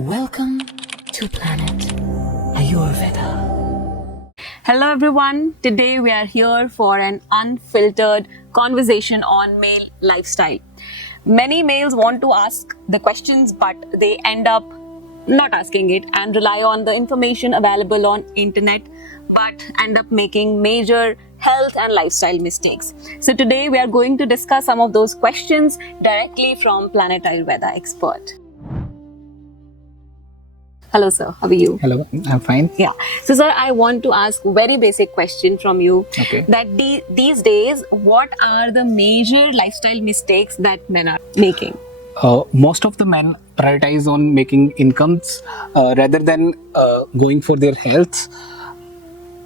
Welcome to Planet Ayurveda. Hello everyone, today we are here for an unfiltered conversation on male lifestyle. Many males want to ask the questions but they end up not asking it and rely on the information available on internet but end up making major health and lifestyle mistakes. So today we are going to discuss some of those questions directly from Planet Ayurveda expert. Hello sir, how are you? Hello, I'm fine. Yeah. So sir, I want to ask a very basic question from you. Okay. That these days, what are the major lifestyle mistakes that men are making? Most of the men prioritize on making incomes rather than going for their health.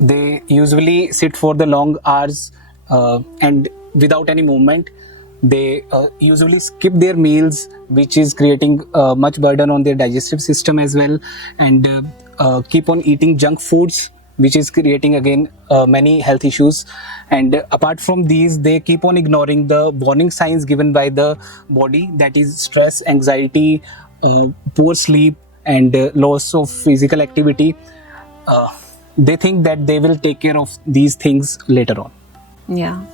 They usually sit for the long hours and without any movement. They usually skip their meals, which is creating much burden on their digestive system as well, and keep on eating junk foods, which is creating again many health issues. And apart from these, they keep on ignoring the warning signs given by the body, that is stress, anxiety, poor sleep, and loss of physical activity. They think that they will take care of these things later on. Yeah.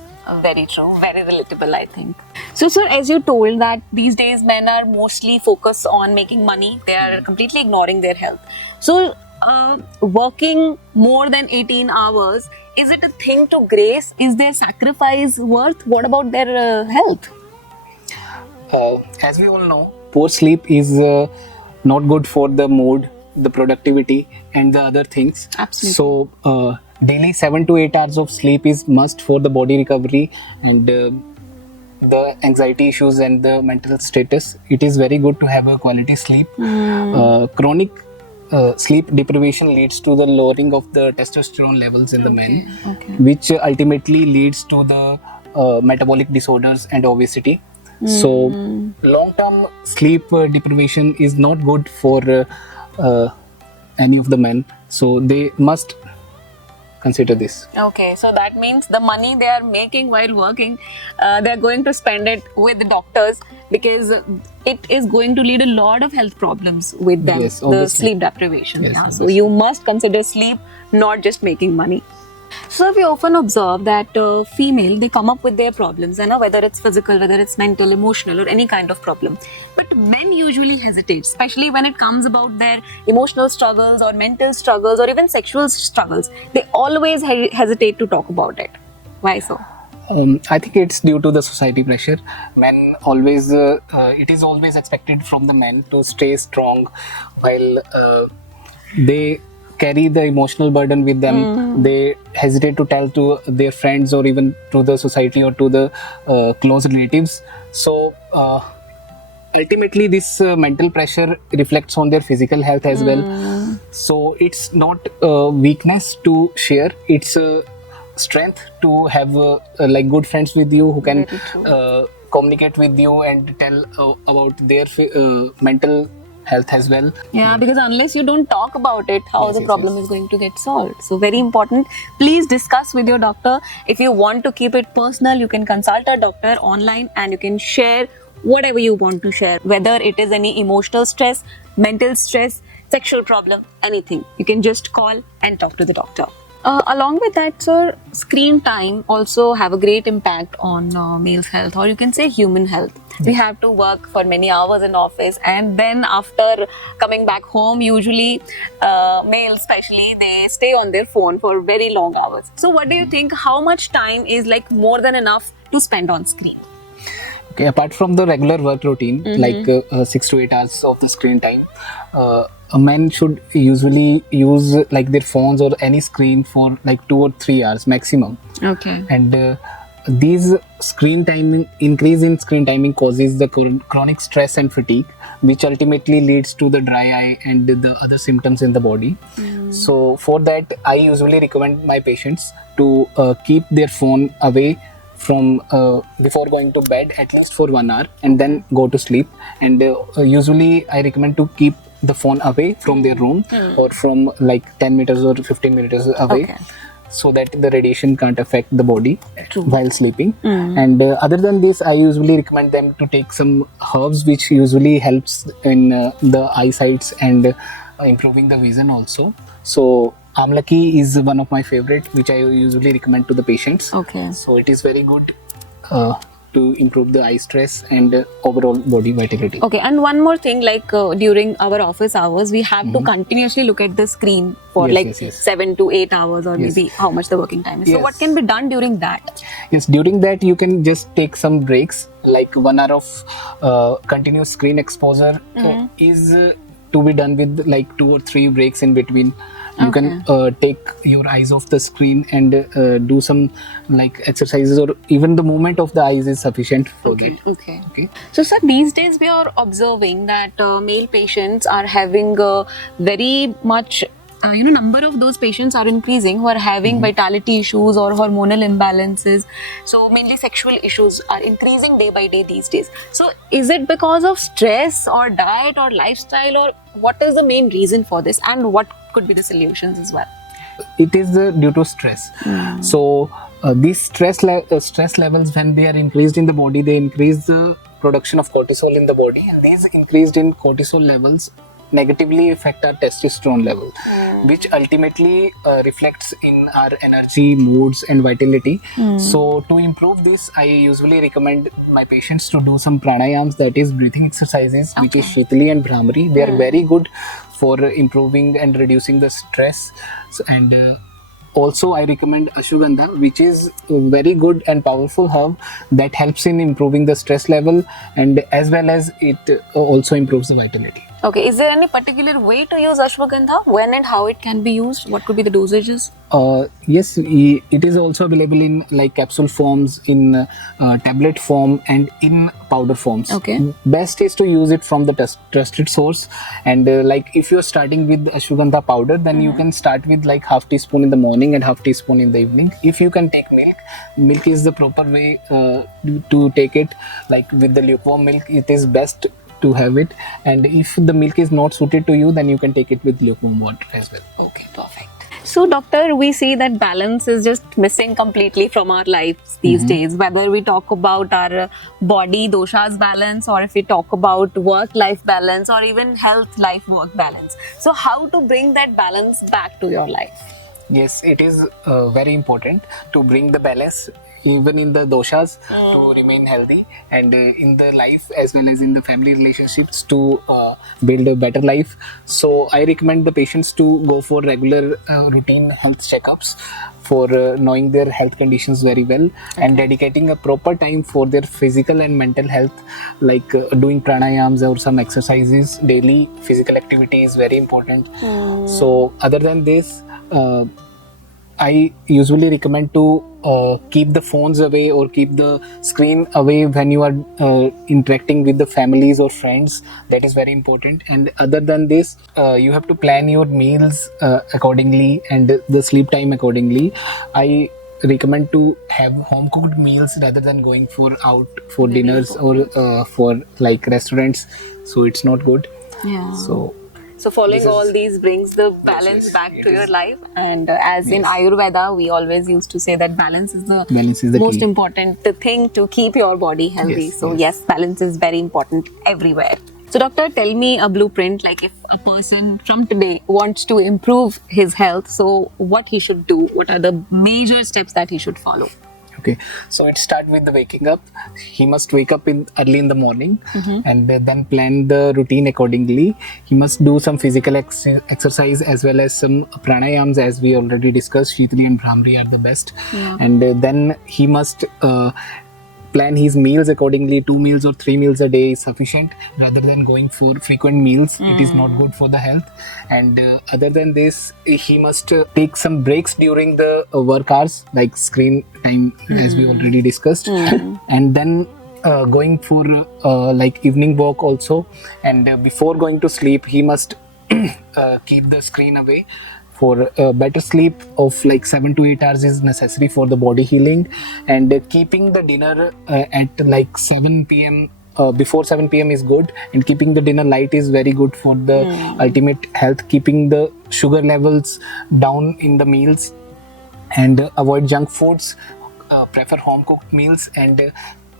Very true. Very relatable, I think. So, sir, as you told that these days men are mostly focused on making money. They are completely ignoring their health. So, working more than 18 hours, is it a thing to grace? Is their sacrifice worth? What about their health? As we all know, poor sleep is not good for the mood, the productivity, and the other things. Absolutely. So, daily 7 to 8 hours of sleep is must for the body recovery and the anxiety issues and the mental status. It is very good to have a quality sleep. Chronic sleep deprivation leads to the lowering of the testosterone levels in the men, which ultimately leads to the metabolic disorders and obesity. So, long-term sleep deprivation is not good for any of the men. So, they must consider this. Okay, so that means the money they are making while working, they are going to spend it with the doctors because it is going to lead a lot of health problems with them. Yes, the obviously. sleep deprivation. Yes, So obviously. you must consider sleep, not just making money. So we often observe that female, they come up with their problems, whether it's physical, whether it's mental, emotional, or any kind of problem. But men usually hesitate, especially when it comes about their emotional struggles or mental struggles or even sexual struggles. They always hesitate to talk about it. Why so? I think it's due to the society pressure. Men always, it is always expected from the men to stay strong while they carry the emotional burden with them. They hesitate to tell to their friends or even to the society or to the close relatives. So ultimately this mental pressure reflects on their physical health as well. So it's not weakness to share, it's strength to have like good friends with you who can communicate with you and tell about their mental health as well. Yeah, because unless you don't talk about it, how Yes, the yes, problem is going to get solved. So very important. Please discuss with your doctor. If you want to keep it personal, you can consult a doctor online and you can share whatever you want to share, whether it is any emotional stress, mental stress, sexual problem, anything. You can just call and talk to the doctor. Along with that, sir, screen time also have a great impact on male's health, or you can say human health. We have to work for many hours in office, and then after coming back home, usually males especially, they stay on their phone for very long hours. So what do you think, how much time is like more than enough to spend on screen? Okay, apart from the regular work routine, like 6 to 8 hours of the screen time, a man should usually use like their phones or any screen for like 2 or 3 hours maximum. Okay. And these screen timing, increase in screen timing causes the chronic stress and fatigue, which ultimately leads to the dry eye and the other symptoms in the body. So for that, I usually recommend my patients to keep their phone away from before going to bed at least for 1 hour and then go to sleep. And usually I recommend to keep the phone away from their room or from like 10 meters or 15 meters away. so that the radiation can't affect the body True. while sleeping. And other than this, I usually recommend them to take some herbs, which usually helps in the eyesights and improving the vision also. So amlaki is one of my favorite, which I usually recommend to the patients. Okay. So it is very good to improve the eye stress and overall body vitality. Okay, and one more thing, like during our office hours, we have to continuously look at the screen for Yes, like yes, yes. 7 to 8 hours, or Yes. maybe how much the working time is. So, Yes. what can be done during that? Yes, during that you can just take some breaks, like 1 hour of continuous screen exposure is to be done with like 2 or 3 breaks in between. You can take your eyes off the screen and do some like exercises, or even the movement of the eyes is sufficient for Okay, you. okay. Okay. So, sir, these days we are observing that male patients are having very much, number of those patients are increasing who are having vitality issues or hormonal imbalances. So, mainly sexual issues are increasing day by day these days. So, is it because of stress or diet or lifestyle, or what is the main reason for this, and what could be the solutions as well? It is due to stress. So these stress levels, when they are increased in the body, they increase the production of cortisol in the body, and these increased in cortisol levels negatively affect our testosterone level, which ultimately reflects in our energy, moods, and vitality. So to improve this, I usually recommend my patients to do some pranayams, that is breathing exercises, which is Shitali and Bhramari. They are very good for improving and reducing the stress. And also I recommend ashwagandha, which is a very good and powerful herb that helps in improving the stress level, and as well as it also improves the vitality. Okay, is there any particular way to use ashwagandha? When and how it can be used? What could be the dosages? Yes, it is also available in like capsule forms, in tablet form, and in powder forms. Okay. Best is to use it from the trusted source. And like if you're starting with ashwagandha powder, then you can start with like half teaspoon in the morning and half teaspoon in the evening. If you can take milk is the proper way to take it. Like with the lukewarm milk, it is best to have it. And if the milk is not suited to you, then you can take it with lukewarm water as well. Okay, perfect. So, doctor, we see that balance is just missing completely from our lives these days. Whether we talk about our body doshas balance, or if we talk about work-life balance, or even health-life-work balance. So, how to bring that balance back to your life? Yes, it is very important to bring the balance even in the doshas to remain healthy, and in the life as well as in the family relationships to build a better life. So I recommend the patients to go for regular routine health checkups for knowing their health conditions very well, and dedicating a proper time for their physical and mental health, like doing pranayams or some exercises daily. Physical activity is very important. So other than this, I usually recommend to keep the phones away or keep the screen away when you are interacting with the families or friends. That is very important. And other than this, you have to plan your meals accordingly and the sleep time accordingly. I recommend to have home cooked meals rather than going for out for dinners or for like restaurants. So it's not good. Yeah. So following all these brings the balance back to your life. And as in Ayurveda, we always used to say that balance is the most key. important thing to keep your body healthy. Yes, So yes. balance is very important everywhere. So doctor, tell me a blueprint, like if a person from today wants to improve his health, so what he should do? What are the major steps that he should follow? Okay, so it starts with the waking up. He must wake up early in the morning and then plan the routine accordingly. He must do some physical exercise as well as some pranayams, as we already discussed. Shitali and Bhramari are the best. Yeah. And then he must plan his meals accordingly. 2 meals or 3 meals a day is sufficient rather than going for frequent meals. It is not good for the health. And other than this, he must take some breaks during the work hours, like screen time, as we already discussed. And then going for like evening walk also. And before going to sleep, he must keep the screen away. For better sleep of like 7 to 8 hours is necessary for the body healing. And keeping the dinner at like 7 p.m. Before 7 p.m. is good, and keeping the dinner light is very good for the ultimate health. Keeping the sugar levels down in the meals and avoid junk foods, prefer home cooked meals, and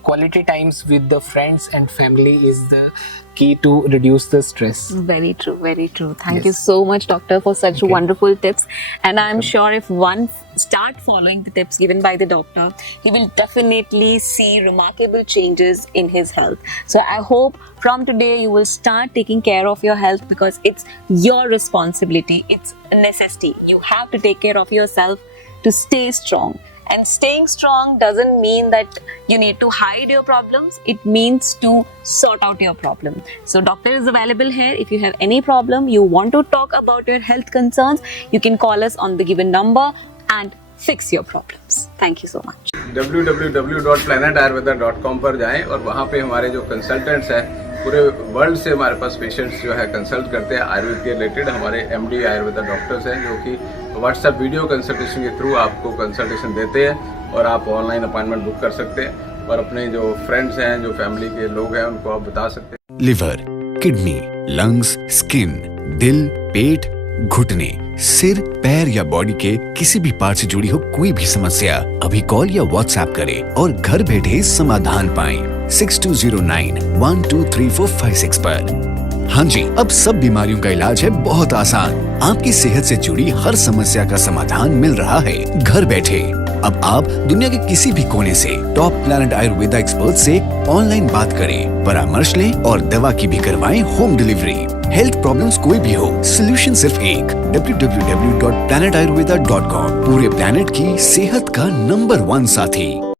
quality times with the friends and family is the key to reduce the stress. Very true, very true. Thank Yes. you so much, doctor, for such Okay. wonderful tips. And I'm sure if one start following the tips given by the doctor, he will definitely see remarkable changes in his health. So I hope from today you will start taking care of your health, because it's your responsibility. It's a necessity. You have to take care of yourself to stay strong. And staying strong doesn't mean that you need to hide your problems. It means to sort out your problem. So doctor is available here. If you have any problem, you want to talk about your health concerns, you can call us on the given number and fix your problems. Thank you so much. www.planetayurveda.com पर जाएं और वहाँ पे हमारे जो consultants हैं पूरे world से हमारे पास पेशेंट्स जो है कंसल्ट करते हैं आयुर्वेद के रिलेटेड। हमारे एमडी आयुर्वेदा डॉक्टर्स हैं जो कि व्हाट्सएप वीडियो कंसल्टेशन के थ्रू आपको कंसल्टेशन देते हैं और आप ऑनलाइन अपॉइंटमेंट बुक कर सकते हैं और अपने जो फ्रेंड्स हैं, जो फैमिली के लोग हैं, उनको आप बता सकते हैं। लिवर, किडनी, लंग्स, स्किन, दिल, पेट, घुटने, सिर, पैर या बॉडी के किसी भी पार्ट से जुड़ी हो कोई भी समस्या अभी कॉल या व्हाट्सएप करें और घर बैठे समाधान पाएं 6209123456 पर। हाँ जी, अब सब बीमारियों का इलाज है बहुत आसान। आपकी सेहत से जुड़ी हर समस्या का समाधान मिल रहा है घर बैठे। अब आप दुनिया के किसी भी कोने से टॉप प्लैनेट आयुर्वेदा एक्सपर्ट से ऑनलाइन बात करें, परामर्श लें और दवा की भी करवाएं होम डिलीवरी। हेल्थ प्रॉब्लम्स कोई भी हो, सोल्यूशन सिर्फ एक, www.planetayurveda.com। पूरे प्लैनेट की सेहत का नंबर 1 साथी।